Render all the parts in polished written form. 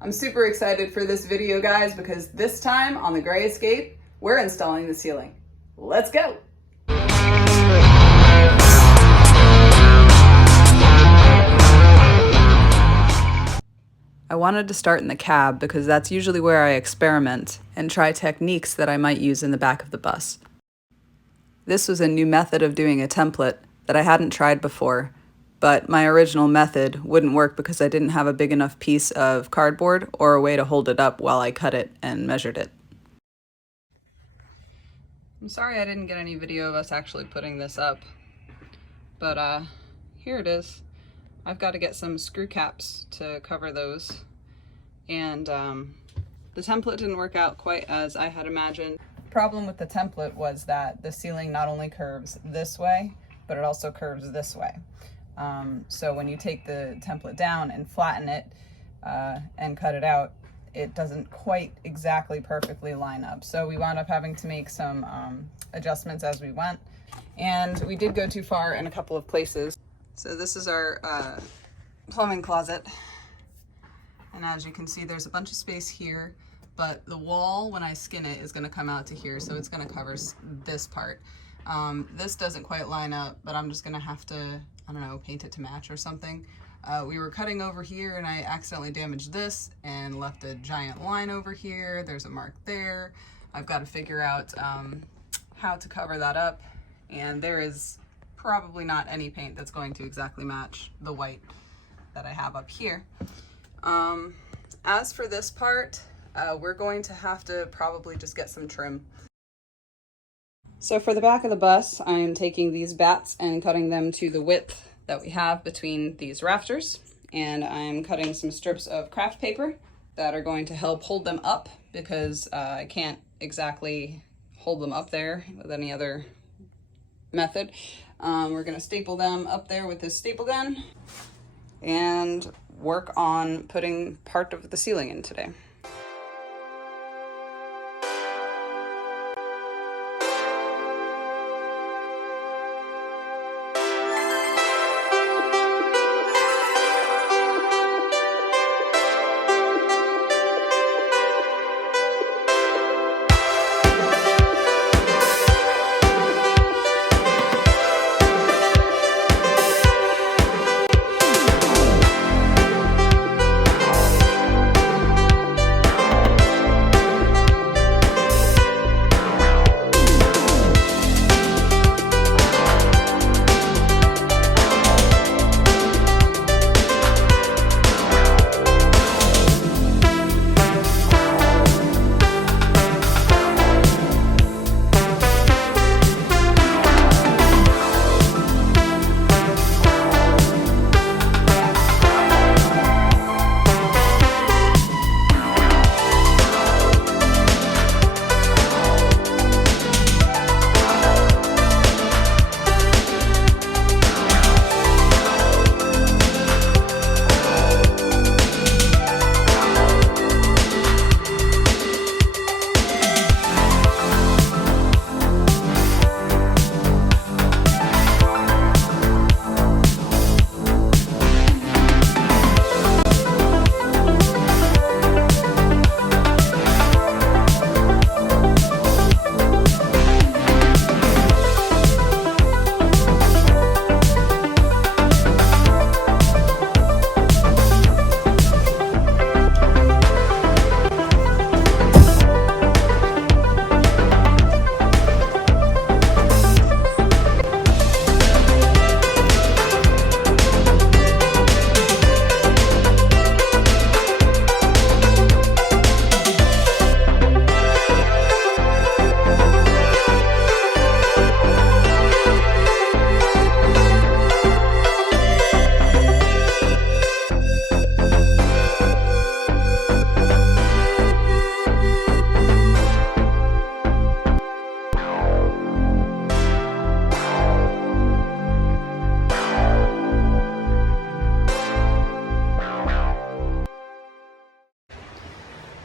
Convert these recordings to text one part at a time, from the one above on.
I'm super excited for this video, guys, because this time on the Gray Escape, we're installing the ceiling. Let's go! I wanted to start in the cab because that's usually where I experiment and try techniques that I might use in the back of the bus. This was a new method of doing a template that I hadn't tried before, but my original method wouldn't work because I didn't have a big enough piece of cardboard or a way to hold it up while I cut it and measured it. I'm sorry I didn't get any video of us actually putting this up, but here it is. I've got to get some screw caps to cover those, and the template didn't work out quite as I had imagined. The problem with the template was that the ceiling not only curves this way, but it also curves this way. So when you take the template down and flatten it and cut it out, it doesn't quite exactly perfectly line up. So we wound up having to make some adjustments as we went, and we did go too far in a couple of places. So this is our plumbing closet, and as you can see, there's a bunch of space here, but the wall, when I skin it, is going to come out to here, so it's going to cover this part. This doesn't quite line up, but I'm just going to have to, I don't know, paint it to match or something. We were cutting over here, and I accidentally damaged this and left a giant line over here. There's a mark there. I've got to figure out how to cover that up, and there is probably not any paint that's going to exactly match the white that I have up here. As for this part, we're going to have to probably just get some trim. So for the back of the bus, I'm taking these bats and cutting them to the width that we have between these rafters, and I'm cutting some strips of craft paper that are going to help hold them up, because I can't exactly hold them up there with any other method. We're going to staple them up there with this staple gun and work on putting part of the ceiling in today.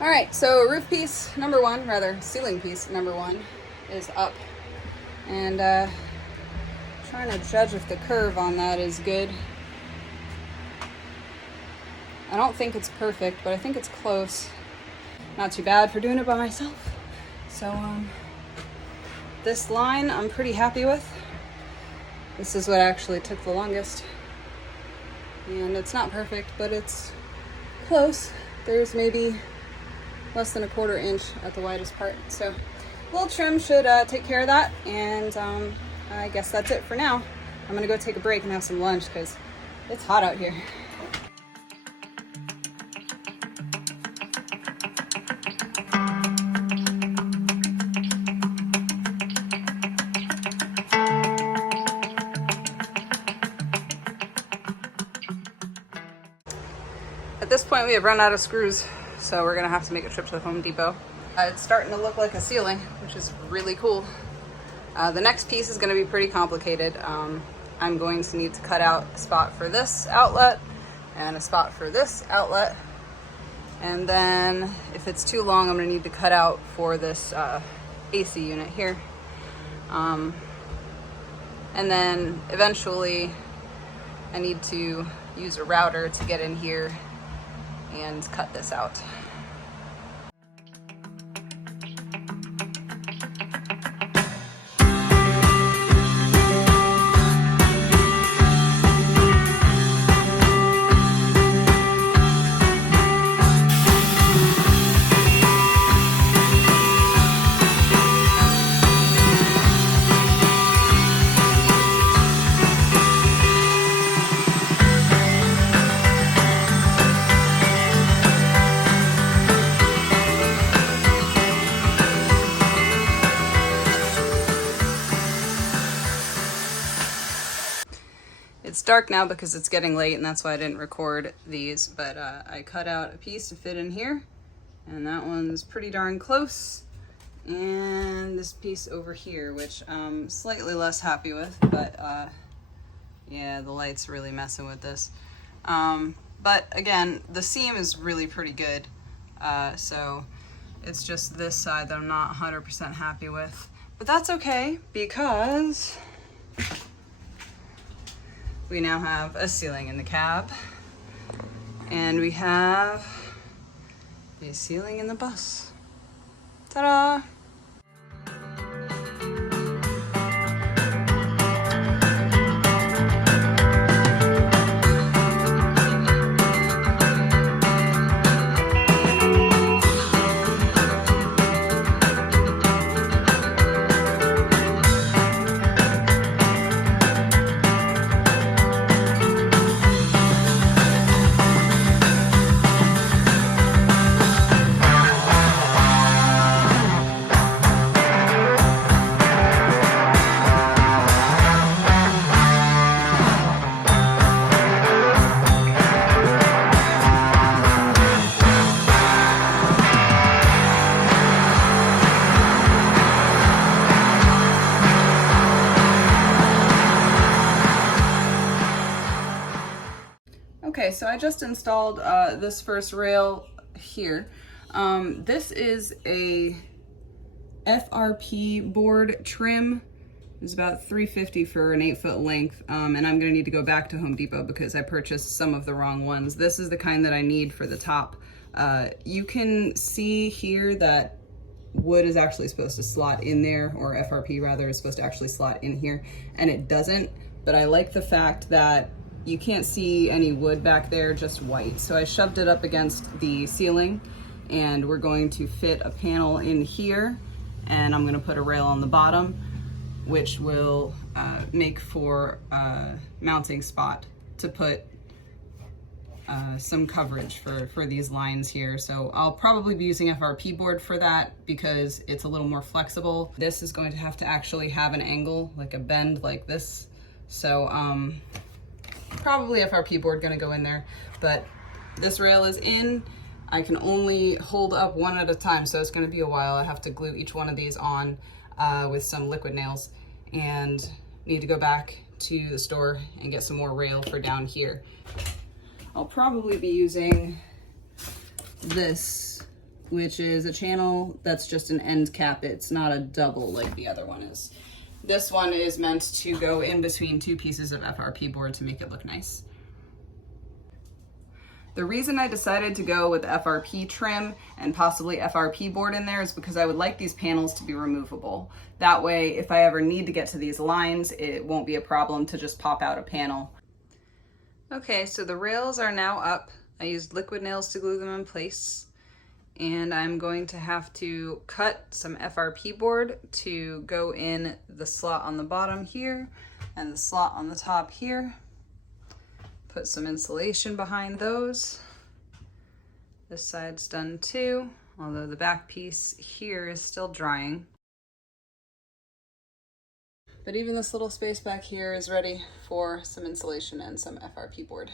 Alright, so roof piece number one, rather ceiling piece number one, is up. And trying to judge if the curve on that is good. I don't think it's perfect, but I think it's close. Not too bad for doing it by myself. So this line I'm pretty happy with. This is what actually took the longest. And it's not perfect, but it's close. There's maybe less than 1/4 inch at the widest part. So a little trim should take care of that. And I guess that's it for now. I'm gonna go take a break and have some lunch because it's hot out here. At this point, we have run out of screws, so we're gonna have to make a trip to the Home Depot. It's starting to look like a ceiling, which is really cool. The next piece is gonna be pretty complicated. I'm going to need to cut out a spot for this outlet and a spot for this outlet. And then if it's too long, I'm gonna need to cut out for this AC unit here. And then eventually I need to use a router to get in here and cut this out. It's dark now because it's getting late, and that's why I didn't record these, but I cut out a piece to fit in here, and that one's pretty darn close. And this piece over here, which I'm slightly less happy with, but yeah, the light's really messing with this. But again, the seam is really pretty good, so it's just this side that I'm not 100% happy with. But that's okay, because we now have a ceiling in the cab, and we have a ceiling in the bus. Ta-da! Okay, so I just installed this first rail here. This is a FRP board trim. It's about $3.50 for an 8-foot length, and I'm gonna need to go back to Home Depot because I purchased some of the wrong ones. This is the kind that I need for the top. You can see here that wood is actually supposed to slot in there, or FRP rather is supposed to actually slot in here, and it doesn't, but I like the fact that you can't see any wood back there, just white. So I shoved it up against the ceiling, and we're going to fit a panel in here, and I'm gonna put a rail on the bottom, which will make for a mounting spot to put some coverage for these lines here. So I'll probably be using FRP board for that because it's a little more flexible. This is going to have to actually have an angle, like a bend like this. So probably FRP board gonna go in there, but this rail is in. I can only hold up one at a time, so it's gonna be a while. I have to glue each one of these on with some liquid nails, and need to go back to the store and get some more rail for down here. I'll probably be using this, which is a channel that's just an end cap. It's not a double like the other one is. This one is meant to go in between two pieces of FRP board to make it look nice. The reason I decided to go with FRP trim and possibly FRP board in there is because I would like these panels to be removable. That way, if I ever need to get to these lines, it won't be a problem to just pop out a panel. Okay, so the rails are now up. I used liquid nails to glue them in place. And I'm going to have to cut some FRP board to go in the slot on the bottom here and the slot on the top here. Put some insulation behind those. This side's done too, although the back piece here is still drying. But even this little space back here is ready for some insulation and some FRP board.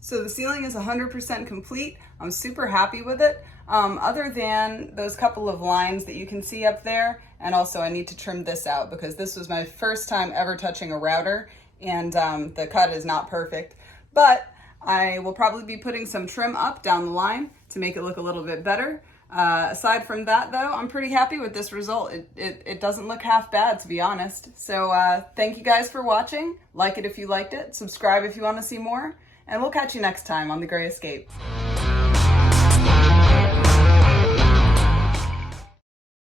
So the ceiling is 100% complete. I'm super happy with it, other than those couple of lines that you can see up there. And also I need to trim this out because this was my first time ever touching a router, and the cut is not perfect. But I will probably be putting some trim up down the line to make it look a little bit better. Aside from that though, I'm pretty happy with this result. It doesn't look half bad, to be honest. So thank you guys for watching. Like it if you liked it, subscribe if you want to see more, and we'll catch you next time on The Gray Escape.